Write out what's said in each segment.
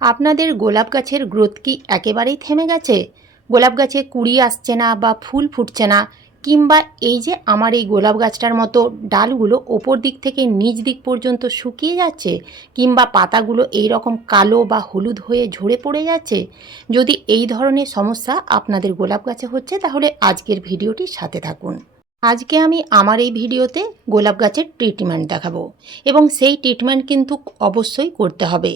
আপনাদের গোলাপ গাছের গ্রোথ কি একেবারেই থেমে গেছে? গোলাপ গাছে কুঁড়ি আসছে না বা ফুল ফুটছে না, কিংবা এই যে আমার এই গোলাপ গাছটার মতো ডালগুলো ওপর দিক থেকে নিচ দিক পর্যন্ত শুকিয়ে যাচ্ছে, কিংবা পাতাগুলো এই রকম কালো বা হলুদ হয়ে ঝরে পড়ে যাচ্ছে? যদি এই ধরনের সমস্যা আপনাদের গোলাপ গাছে হচ্ছে তাহলে আজকের ভিডিওটির সাথে থাকুন। আজকে আমি আমার এই ভিডিওতে গোলাপ গাছের ট্রিটমেন্ট দেখাবো, এবং সেই ট্রিটমেন্ট কিন্তু অবশ্যই করতে হবে।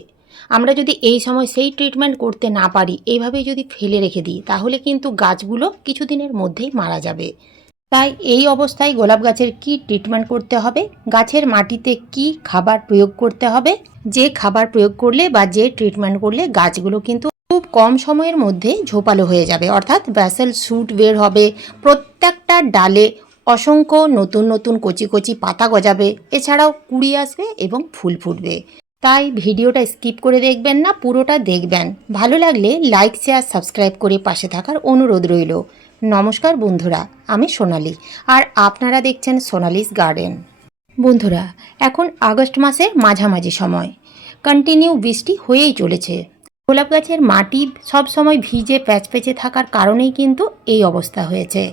আমরা যদি এই সময় সেই ট্রিটমেন্ট করতে না পারি, এইভাবেই যদি ফেলে রেখে দিই, তাহলে কিন্তু গাছগুলো কিছুদিনের মধ্যেই মারা যাবে। তাই এই অবস্থায় গোলাপ গাছের কি ট্রিটমেন্ট করতে হবে, গাছের মাটিতে কি খাবার প্রয়োগ করতে হবে, যে খাবার প্রয়োগ করলে বা যে ট্রিটমেন্ট করলে গাছগুলো কিন্তু খুব কম সময়ের মধ্যে ঝোপালো হয়ে যাবে, অর্থাৎ ব্যাসেল শুট বের হবে, প্রত্যেকটা ডালে অসংখ্য নতুন নতুন কচি কচি পাতা গজাবে, এছাড়াও কুঁড়ি আসবে এবং ফুল ফুটবে। তাই ভিডিওটা স্কিপ করে দেখবেন না, পুরোটা দেখবেন। ভালো লাগলে লাইক শেয়ার সাবস্ক্রাইব করে পাশে থাকার অনুরোধ রইল। নমস্কার বন্ধুরা, আমি সোনালি, আর আপনারা দেখছেন সোনালিস গার্ডেন। বন্ধুরা, এখন আগস্ট মাসের মাঝামাঝি সময়, কন্টিনিউ বৃষ্টি হয়েই চলেছে। গোলাপ গাছের মাটি সব সময় ভিজে প্যাচপ্যাচে থাকার কারণেই কিন্তু এই অবস্থা হয়েছে।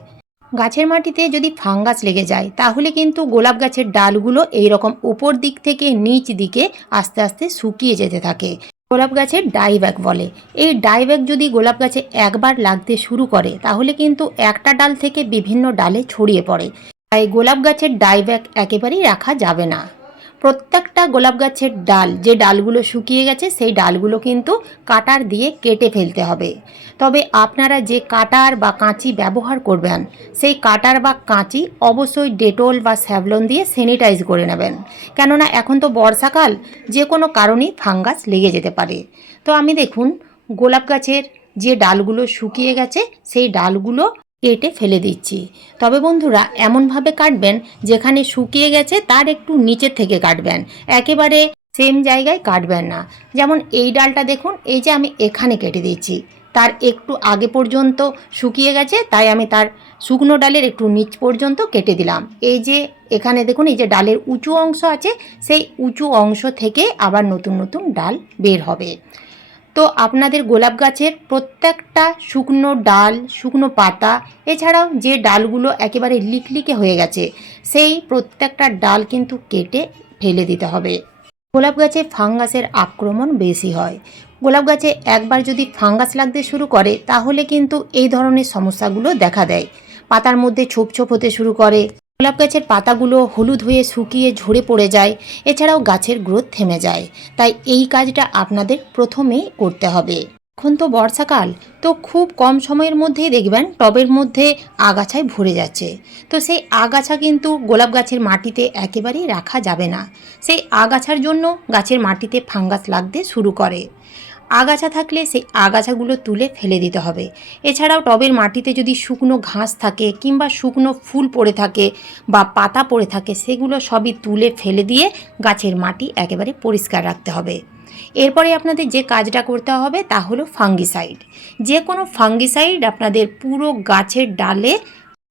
গাছের মাটিতে যদি ফাঙ্গাস লেগে যায়, তাহলে কিন্তু গোলাপ গাছের ডালগুলো এইরকম উপর দিক থেকে নিচ দিকে আস্তে আস্তে শুকিয়ে যেতে থাকে। গোলাপ গাছের ডাইব্যাক বলে। এই ডাইব্যাক যদি গোলাপ গাছে একবার লাগতে শুরু করে, তাহলে কিন্তু একটা ডাল থেকে বিভিন্ন ডালে ছড়িয়ে পড়ে। তাই গোলাপ গাছের ডাইব্যাক একেবারেই রাখা যাবে না। প্রত্যেকটা গোলাপ গাছের ডাল, যে ডালগুলো শুকিয়ে গেছে, সেই ডালগুলো কিন্তু কাটার দিয়ে কেটে ফেলতে হবে। তবে আপনারা যে কাটার বা কাঁচি ব্যবহার করবেন, সেই কাটার বা কাঁচি অবশ্যই ডেটল বা স্যাভলন দিয়ে স্যানিটাইজ করে নেবেন। কেননা এখন তো বর্ষাকাল, যে কোনো কারণেই ফাঙ্গাস লেগে যেতে পারে। তো আমি দেখুন, গোলাপ গাছের যে ডালগুলো শুকিয়ে গেছে, সেই ডালগুলো কেটে ফেলে দিচ্ছি। তবে বন্ধুরা, এমনভাবে কাটবেন যেখানে শুকিয়ে গেছে তার একটু নিচের থেকে কাটবেন, একেবারে সেম জায়গায় কাটবেন না। যেমন এই ডালটা দেখুন, এই যে আমি এখানে কেটে দিচ্ছি, তার একটু আগে পর্যন্ত শুকিয়ে গেছে, তাই আমি তার শুকনো ডালের একটু নিচ পর্যন্ত কেটে দিলাম। এই যে এখানে দেখুন, এই যে ডালের উঁচু অংশ আছে, সেই উঁচু অংশ থেকে আবার নতুন নতুন ডাল বের হবে। তো আপনাদের গোলাপ গাছের প্রত্যেকটা শুকনো ডাল, শুকনো পাতা, এছাড়াও যে ডালগুলো একেবারে লিকলিকে হয়ে গেছে, সেই প্রত্যেকটা ডাল কিন্তু কেটে ফেলে দিতে হবে। গোলাপ গাছে ফাঙ্গাসের আক্রমণ বেশি হয়। গোলাপ গাছে একবার যদি ফাঙ্গাস লাগতে শুরু করে, তাহলে কিন্তু এই ধরনের সমস্যাগুলো দেখা দেয়। পাতার মধ্যে ছোপ ছোপ হতে শুরু করে, গোলাপ গাছের পাতাগুলো হলুদ হয়ে শুকিয়ে ঝরে পড়ে যায়, এছাড়াও গাছের গ্রোথ থেমে যায়। তাই এই কাজটা আপনাদের প্রথমেই করতে হবে। এখন তো বর্ষাকাল, তো খুব কম সময়ের মধ্যেই দেখবেন টবের মধ্যে আগাছায় ভরে যাচ্ছে। তো সেই আগাছা কিন্তু গোলাপ গাছের মাটিতে একেবারেই রাখা যাবে না। সেই আগাছার জন্য গাছের মাটিতে ফাঙ্গাস লাগতে শুরু করে। আগাছা থাকলে সেই আগাছাগুলো তুলে ফেলে দিতে হবে। এছাড়াও টবের মাটিতে যদি শুকনো ঘাস থাকে, কিংবা শুকনো ফুল পড়ে থাকে বা পাতা পড়ে থাকে, সেগুলো সবই তুলে ফেলে দিয়ে গাছের মাটি একেবারে পরিষ্কার রাখতে হবে। এরপরে আপনাদের যে কাজটা করতে হবে তা হলো ফাঙ্গিসাইড। যে কোনো ফাঙ্গিসাইড আপনাদের পুরো গাছের ডালে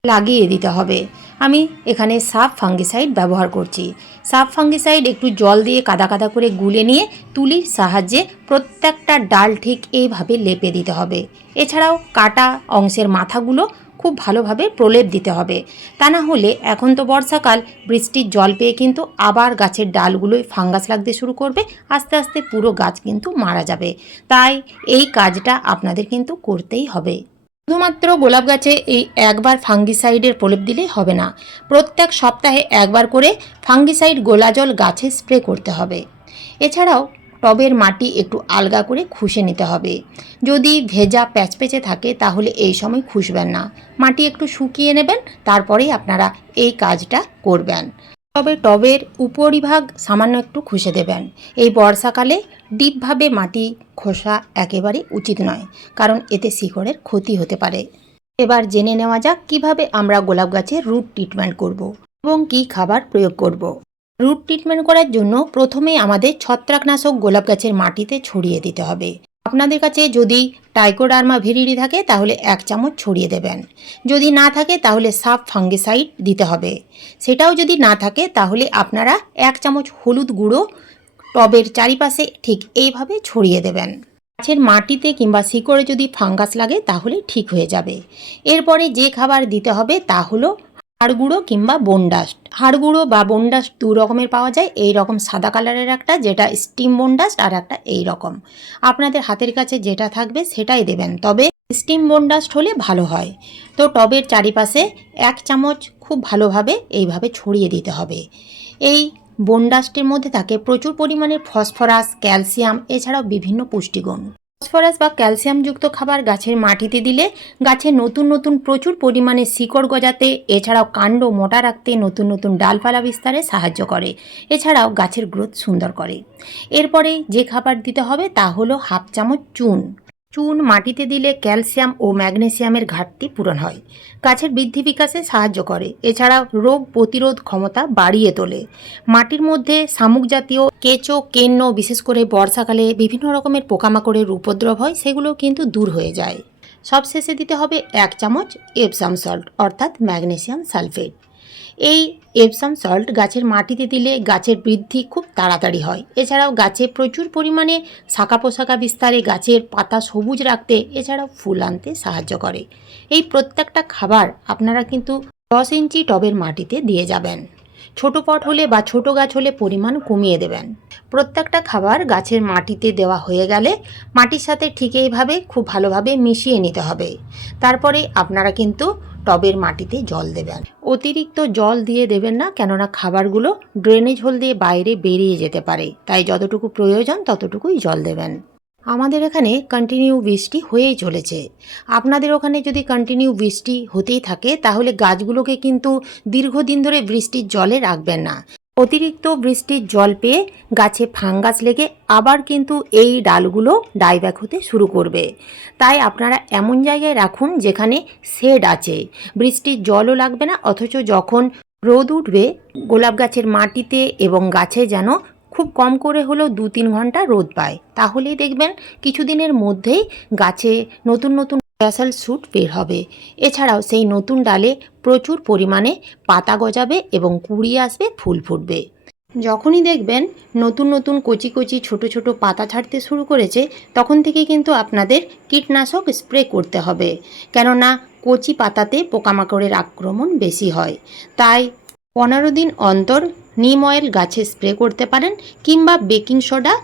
লাগিয়ে দিতে হবে। আমি এখানে সাব ফাঙ্গিসাইড ব্যবহার করছি। সাব ফাঙ্গিসাইড একটু জল দিয়ে কাদা কাদা করে গুলে নিয়ে তুলির সাহায্যে প্রত্যেকটা ডাল ঠিক এইভাবে লেপে দিতে হবে। এছাড়াও কাটা অংশের মাথাগুলো খুব ভালোভাবে প্রলেপ দিতে হবে। তা না হলে এখন তো বর্ষাকাল, বৃষ্টির জল পেয়ে কিন্তু আবার গাছের ডালগুলোয় ফাঙ্গাস লাগতে শুরু করবে, আস্তে আস্তে পুরো গাছ কিন্তু মারা যাবে। তাই এই কাজটা আপনাদের কিন্তু করতেই হবে। শুধুমাত্র গোলাপ গাছে এই একবার ফাঙ্গিসাইডের প্রলেপ দিলেই হবে না, প্রত্যেক সপ্তাহে একবার করে ফাঙ্গিসাইড গোলা জল গাছে স্প্রে করতে হবে। এছাড়াও টবের মাটি একটু আলগা করে খুশে নিতে হবে। যদি ভেজা প্যাচপ্যাচে থাকে, তাহলে এই সময় খুশবেন না, মাটি একটু শুকিয়ে নেবেন, তারপরেই আপনারা এই কাজটা করবেন। তবে টবের উপরিভাগ সামান্য একটু খুশে দেবেন। এই বর্ষাকালে ডিপভাবে মাটি খোসা একেবারে উচিত নয়, কারণ এতে শিকড়ের ক্ষতি হতে পারে। এবার জেনে নেওয়া যাক কিভাবে আমরা গোলাপ গাছের রুট ট্রিটমেন্ট করব এবং কি খাবার প্রয়োগ করব। রুট ট্রিটমেন্ট করার জন্য প্রথমেই আমাদের ছত্রাকনাশক গোলাপ গাছের মাটিতে ছড়িয়ে দিতে হবে। আপনাদের কাছে যদি টাইকোডার্মা ভিরিডি থাকে, তাহলে 1 চামচ ছড়িয়ে দেবেন। যদি না থাকে, তাহলে সাব ফাঙ্গিসাইড দিতে হবে। সেটাও যদি না থাকে, তাহলে আপনারা 1 চামচ হলুদ গুঁড়ো টবের চারিপাশে ঠিক এইভাবে ছড়িয়ে দেবেন। গাছের মাটিতে কিংবা শিকড়ে যদি ফাঙ্গাস লাগে তাহলে ঠিক হয়ে যাবে। এরপরে যে খাবার দিতে হবে তা হলো হাড় গুঁড়ো কিংবা বোন ডাস্ট। হাড় গুঁড়ো বা বোন ডাস্ট দু রকমের পাওয়া যায়, এই রকম সাদা কালারের একটা, যেটা স্টিম বোন ডাস্ট, আর একটা এই রকম। আপনাদের হাতের কাছে যেটা থাকবে সেটাই দেবেন, তবে স্টিম বোন ডাস্ট হলে ভালো হয়। তো টবের চারিপাশে 1 চামচ খুব ভালোভাবে এইভাবে ছড়িয়ে দিতে হবে। এই বোন ডাস্টের মধ্যে থাকে প্রচুর পরিমাণে ফসফরাস, ক্যালসিয়াম, এছাড়াও বিভিন্ন পুষ্টিগুণ। ফসফরাস বা ক্যালসিয়ামযুক্ত খাবার গাছের মাটিতে দিলে গাছে নতুন নতুন প্রচুর পরিমাণে শিকড় গজাতে, এছাড়াও কাণ্ড মোটা রাখতে, নতুন নতুন ডালপালা বিস্তারে সাহায্য করে, এছাড়াও গাছের গ্রোথ সুন্দর করে। এরপরে যে খাবার দিতে হবে তা হলো 1/2 চামচ চুন। চুন মাটিতে দিলে ক্যালসিয়াম ও ম্যাগনেসিয়ামের ঘাটতি পূরণ হয়, গাছের বৃদ্ধি বিকাশে সাহায্য করে, এছাড়াও রোগ প্রতিরোধ ক্ষমতা বাড়িয়ে তোলে। মাটির মধ্যে শামুক জাতীয় কেঁচো, কেন্ন, বিশেষ করে বর্ষাকালে বিভিন্ন রকমের পোকামাকড়ের উপদ্রব হয়, সেগুলো কিন্তু দূর হয়ে যায়। সবশেষে দিতে হবে 1 চামচ এপসাম সল্ট অর্থাৎ ম্যাগনেসিয়াম সালফেট। এই এপসাম সল্ট গাছের মাটিতে দিলে গাছের বৃদ্ধি খুব তাড়াতাড়ি হয়, এছাড়াও গাছে প্রচুর পরিমাণে শাখা পোশাখা বিস্তারে, গাছের পাতা সবুজ রাখতে, এছাড়াও ফুল আনতে সাহায্য করে। এই প্রত্যেকটা খাবার আপনারা কিন্তু 10 ইঞ্চি টবের মাটিতে দিয়ে যাবেন। ছোট পট হলে বা ছোট গাছ হলে পরিমাণ কমিয়ে দেবেন। প্রত্যেকটা খাবার গাছের মাটিতে দেওয়া হয়ে গেলে মাটির সাথে ঠিক এইভাবে খুব ভালোভাবে মিশিয়ে নিতে হবে। তারপরে আপনারা কিন্তু টবের মাটিতে জল দেবেন। অতিরিক্ত জল দিয়ে দেবেন না, কেননা খাবারগুলো ড্রেনেজ হোল দিয়ে বাইরে বেরিয়ে যেতে পারে, তাই যতটুকু প্রয়োজন ততটুকুই জল দেবেন। আমাদের এখানে কন্টিনিউ বৃষ্টি হয়েই চলেছে। আপনাদের ওখানে যদি কন্টিনিউ বৃষ্টি হতেই থাকে তাহলে গাছগুলোকে কিন্তু দীর্ঘদিন ধরে বৃষ্টির জলে রাখবেন না। অতিরিক্ত বৃষ্টির জল পেয়ে গাছে ফাঙ্গাস লেগে আবার কিন্তু এই ডালগুলো ডাইব্যাক হতে শুরু করবে। তাই আপনারা এমন জায়গায় রাখুন যেখানে শেড আছে, বৃষ্টির জলও লাগবে না, অথচ যখন রোদ উঠবে গোলাপ গাছের মাটিতে এবং গাছে যেন খুব কম করে হলেও 2-3 ঘন্টা রোদ পায়, তাহলেই দেখবেন কিছুদিনের মধ্যেই গাছে নতুন নতুন ব্যাসাল শুট বের হবে। এছাড়াও সেই নতুন ডালে প্রচুর পরিমাণে পাতা গজাবে এবং কুঁড়ি আসবে, ফুল ফুটবে। যখনই দেখবেন নতুন নতুন কচি কচি ছোট ছোট পাতা ছাড়তে শুরু করেছে, তখন থেকে কিন্তু আপনাদের কীটনাশক স্প্রে করতে হবে, কেননা কচি পাতাতে পোকামাকড়ের আক্রমণ বেশি হয়। তাই 15 দিন অন্তর নিম অয়েল গাছে স্প্রে করতে পারেন, কিংবা বেকিং সোডা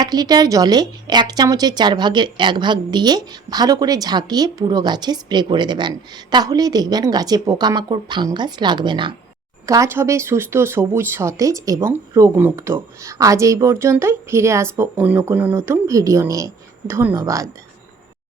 1 লিটার জলে 1 চামচের 4 ভাগের 1 ভাগ দিয়ে ভালো করে ঝাঁকিয়ে পুরো গাছে স্প্রে করে দেবেন। তাহলেই দেখবেন গাছে পোকামাকড়, ফাঙ্গাস লাগবে না, গাছ হবে সুস্থ, সবুজ, সতেজ এবং রোগমুক্ত। আজ এই পর্যন্তই, ফিরে আসবো অন্য কোনো নতুন ভিডিও নিয়ে। ধন্যবাদ।